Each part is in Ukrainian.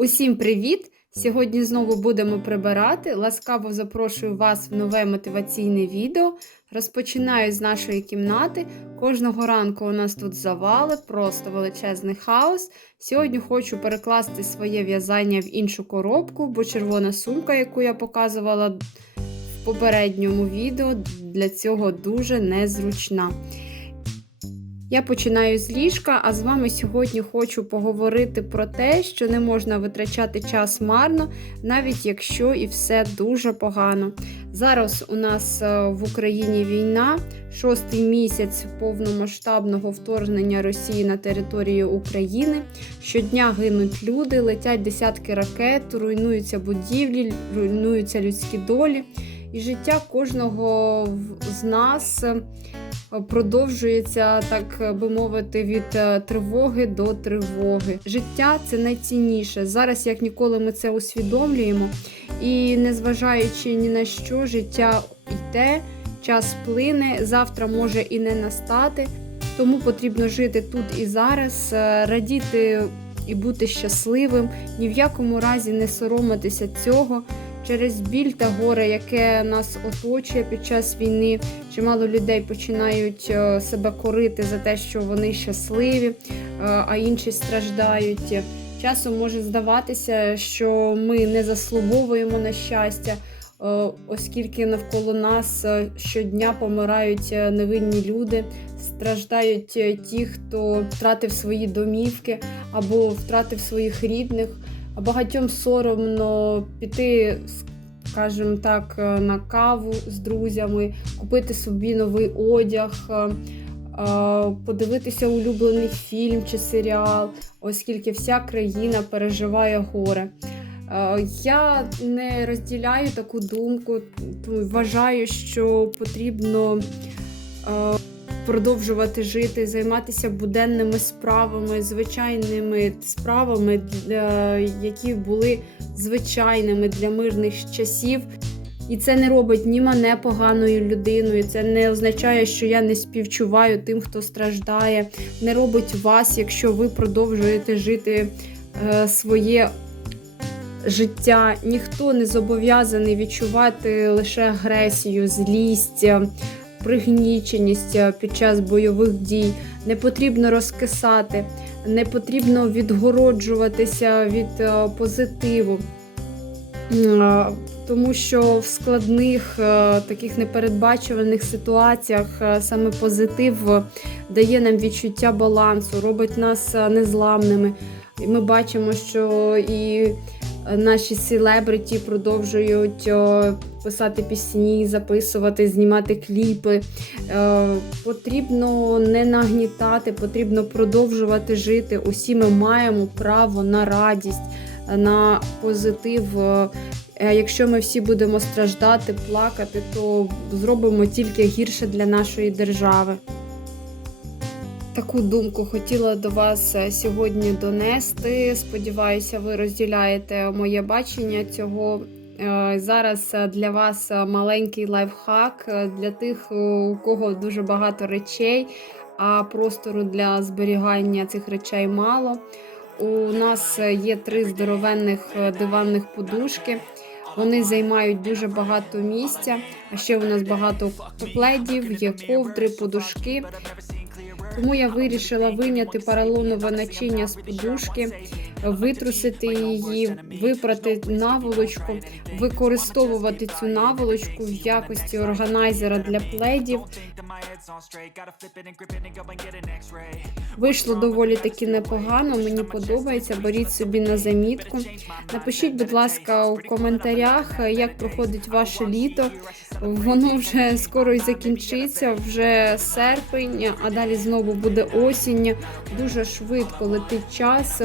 Усім привіт! Сьогодні знову будемо прибирати. Ласкаво запрошую вас в нове мотиваційне відео. Розпочинаю з нашої кімнати. Кожного ранку у нас тут завали, просто величезний хаос. Сьогодні хочу перекласти своє в'язання в іншу коробку, бо червона сумка, яку я показувала в попередньому відео, для цього дуже незручна. Я починаю з ліжка, а з вами сьогодні хочу поговорити про те, що не можна витрачати час марно, навіть якщо і все дуже погано. Зараз у нас е, в Україні війна, шостий місяць повномасштабного вторгнення Росії на територію України. Щодня гинуть люди, летять десятки ракет, руйнуються будівлі, руйнуються людські долі. І життя кожного з нас продовжується, так би мовити, від е, тривоги до тривоги. Життя це найцінніше. Зараз, як ніколи, ми це усвідомлюємо. І незважаючи ні на що, життя йде, час плине, завтра може і не настати. Тому потрібно жити тут і зараз, е, радіти і бути щасливим, ні в якому разі не соромитися цього через біль та горе, яке нас оточує під час війни. Чимало людей починають е, себе корити за те, що вони щасливі, е, а інші страждають. Часом може здаватися, що ми не заслуговуємо на щастя, е, оскільки навколо нас щодня помирають невинні люди, страждають ті, хто втратив свої домівки або втратив своїх рідних. Багатьом соромно піти, скажімо так, е, на каву з друзями, купити собі новий одяг, е, е, подивитися улюблений фільм чи серіал, оскільки вся країна переживає горе. Я не розділяю таку думку, вважаю, що потрібно продовжувати жити, займатися буденними справами, звичайними справами, які були звичайними для мирних часів. І це не робить ні мене поганою людиною. Це не означає, що я не співчуваю тим, хто страждає. Не робить вас, якщо ви продовжуєте жити е, своє життя. Ніхто не зобов'язаний відчувати лише агресію, злість пригніченість е, під час бойових дій, не потрібно розкисати, не потрібно відгороджуватися від е, позитиву. Е, тому що в складних таких непередбачуваних ситуаціях саме позитив дає нам відчуття балансу, робить нас незламними. І Ми бачимо, що і наші селебриті продовжують писати пісні, записувати, знімати кліпи. Е, потрібно не нагнітати, потрібно продовжувати жити. Усі ми маємо право на радість, на позитив. Е, якщо ми всі будемо страждати, плакати, то зробимо тільки гірше для нашої держави. Таку думку хотіла до вас е, сьогодні донести. Сподіваюся, ви розділяєте моє бачення цього. Е, зараз е, для вас маленький лайфхак для тих, у кого дуже багато речей, а простору для зберігання цих речей мало. У нас є три здоровенних диванних подушки. Вони займають дуже багато місця. А ще у нас багато пледів, є ковдри, подушки. Тому я вирішила виняти поролонове начиння з подушки, витрусити її, випрати наволочку, використовувати цю наволочку в якості органайзера для пледів. Вийшло доволі таки непогано, мені подобається. Беріть собі на замітку. Напишіть, будь ласка, у коментарях, як проходить ваше літо. Воно вже скоро і закінчиться, вже серпень, а далі знову буде осінь. Дуже швидко летить час.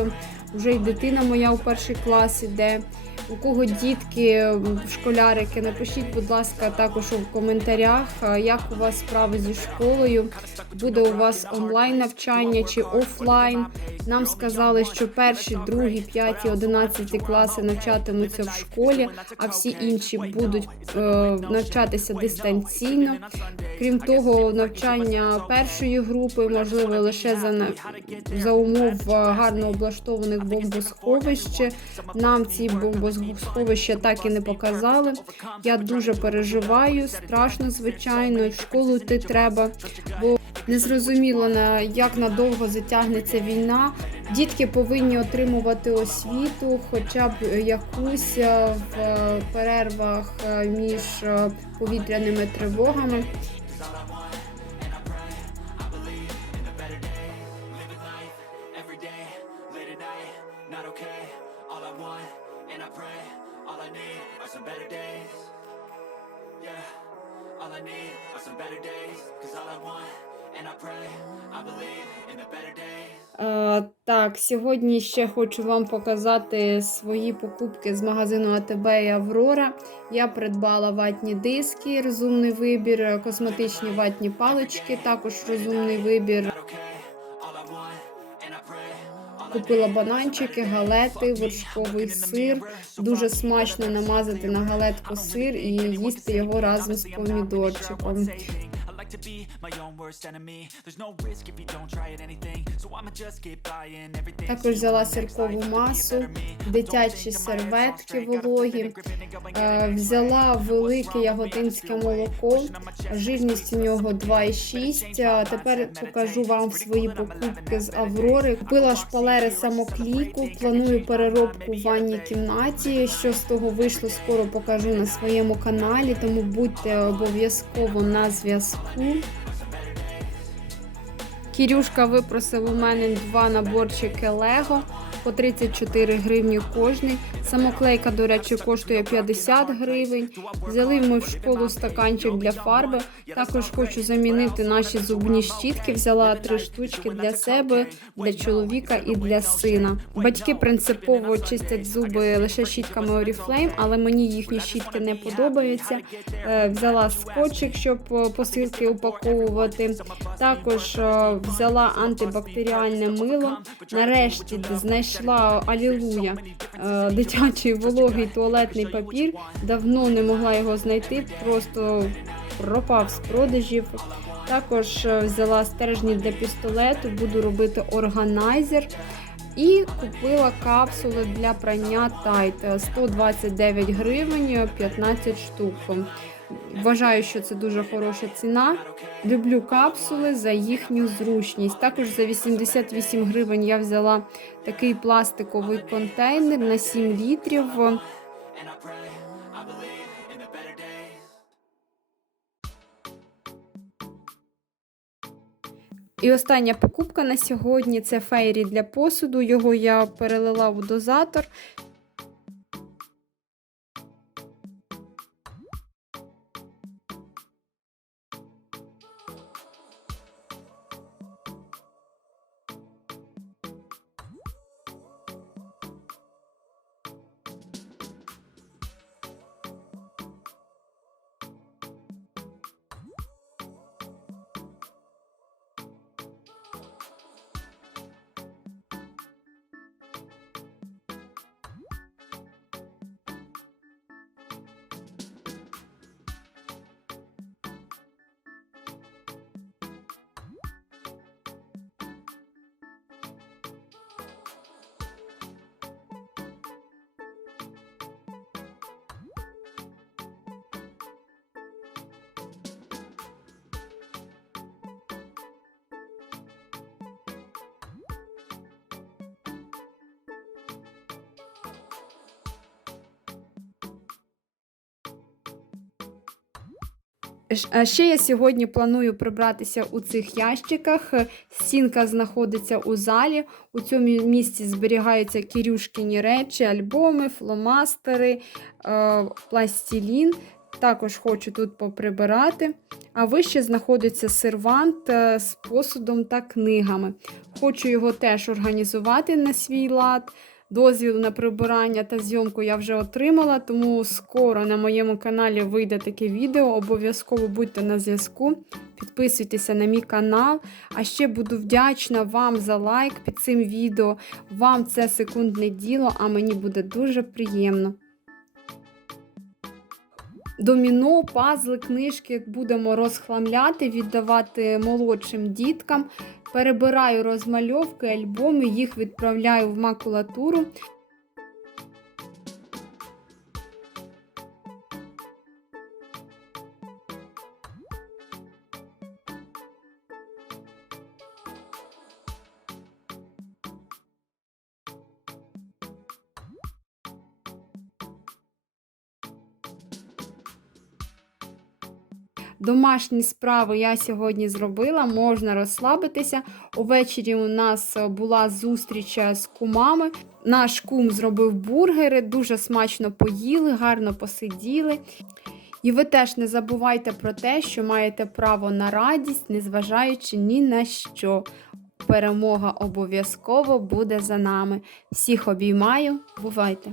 Вже й дитина моя у перший клас іде. У кого дітки, школярики, напишіть, будь ласка, також у коментарях, як у вас справи зі школою. Буде у вас онлайн навчання чи офлайн. Нам сказали, що перші, другі, п'яті, одинадцяті класи навчатимуться в школі, а всі інші будуть е, навчатися дистанційно. Крім того, навчання першої групи можливо лише за, за умов е, гарно облаштованих бомбосховищ. Нам ці бомбосховища так і не показали. Я дуже переживаю, страшно, звичайно, в школу йти треба, бо незрозуміло на як надовго затягнеться війна. Дітки повинні отримувати освіту, хоча б якусь е, в е, перервах е, між повітряними тривогами. Are some better days. Yeah, all I need are some better days. Cause all I want. Е, так, сьогодні ще хочу вам показати свої покупки з магазину АТБ і Аврора. Я придбала ватні диски, розумний вибір, косметичні ватні палички, також розумний вибір. Купила бананчики, галети, вершковий сир. Дуже смачно намазати на галетку сир і їсти його разом з помідорчиком. Like to be my own worst enemy. There's no risk if you don't try at anything. So I'ma just keep buying everything. Також взяла сиркову масу, дитячі серветки вологі. Е, Взяла велике яготинське молоко, жирність у нього 2,6. А Тепер покажу вам свої покупки з Аврори. Купила шпалери самоклійку, планую переробку в ванній кімнаті. Що з того вийшло, скоро покажу на своєму каналі, тому будьте обов'язково на зв'язку. Кірюшка випросив у мене два наборчики Лего по 34 гривні кожний. Самоклейка, до речі, коштує 50 гривень. Взяли ми в школу стаканчик для фарби. Також хочу замінити наші зубні щітки. Взяла три штучки для себе, для чоловіка і для сина. Батьки принципово чистять зуби лише щітками Oriflame, але мені їхні щітки не подобаються. Е, Взяла скотчик, щоб е, посилки упаковувати. Також е, взяла антибактеріальне мило. Нарешті знайшла алілуя е, дитячий вологий туалетний папір. Давно не могла його знайти, просто пропав з продажів. Також е, взяла стержні для пістолету, буду робити органайзер. І купила капсули для прання Tide 129 гривень 15 штук. Вважаю, що це дуже хороша ціна. Люблю капсули за їхню зручність. Також за 88 гривень я взяла такий пластиковий контейнер на 7 літрів. І остання покупка на сьогодні це фейрі для посуду. Його я перелила в дозатор. Ще я сьогодні планую прибратися у цих ящиках. Е, Стінка знаходиться у залі. У цьому місці зберігаються кірюшкіні речі, альбоми, фломастери, е, пластилін. Також хочу тут поприбирати. А вище знаходиться сервант е, з посудом та книгами. Хочу його теж організувати на свій лад. Дозвіл на прибирання та зйомку я вже отримала, тому скоро на моєму каналі вийде таке відео. Обов'язково будьте на зв'язку, підписуйтеся на мій канал. А ще буду вдячна вам за лайк під цим відео. Вам це секундне діло, а мені буде дуже приємно. Доміно, пазли, книжки будемо розхламляти, віддавати молодшим діткам. Перебираю розмальовки, альбоми, їх відправляю в макулатуру. Домашні справи я сьогодні зробила, можна розслабитися. Увечері у нас е, була зустріч е, з кумами. Наш кум зробив бургери, дуже смачно поїли, гарно посиділи. І ви теж не забувайте про те, що маєте право на радість, незважаючи ні на що. Перемога обов'язково буде за нами. Всіх обіймаю, бувайте!